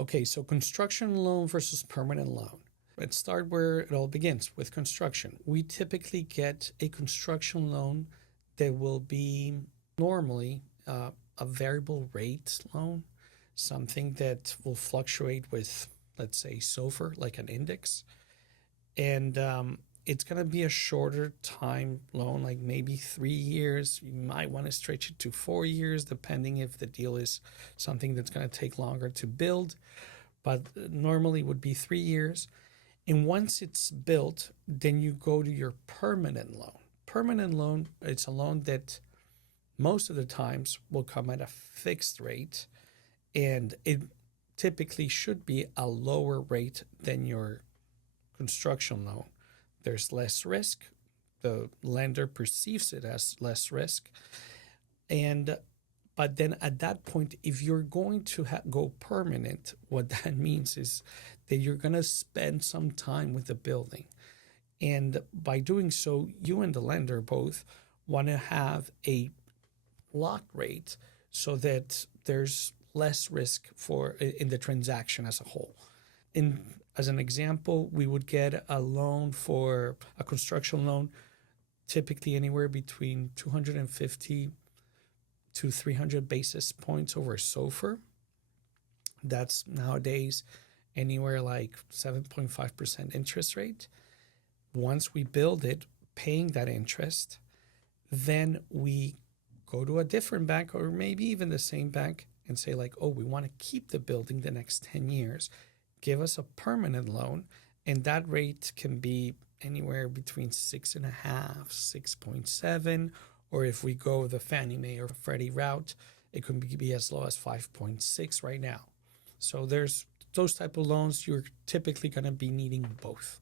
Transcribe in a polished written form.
Okay, so construction loan versus permanent loan. Let's start where it all begins with construction. We typically get a construction loan that will be normally a variable rate loan, something that will fluctuate with, let's say, SOFR, like an index. And it's going to be a shorter time loan, like maybe 3 years. You might want to stretch it to 4 years, depending if the deal is something that's going to take longer to build. But normally would be 3 years. And once it's built, then you go to your permanent loan. Permanent loan, it's a loan that most of the times will come at a fixed rate, and it typically should be a lower rate than your construction loan. There's less risk. The lender perceives it as less risk. But then at that point, if you're going to go permanent, what that means is that you're going to spend some time with the building. And by doing so, you and the lender both want to have a lock rate so that there's less risk in the transaction as a whole. As an example, we would get a loan for a construction loan, typically anywhere between 250 to 300 basis points over SOFR. That's nowadays anywhere like 7.5% interest rate. Once we build it, paying that interest, then we go to a different bank or maybe even the same bank and say like, oh, we want to keep the building the next 10 years. Give us a permanent loan. And that rate can be anywhere between 6.5, 6.7, or if we go the Fannie Mae or Freddie route, it can be as low as 5.6 right now. So there's those type of loans. You're typically going to be needing both.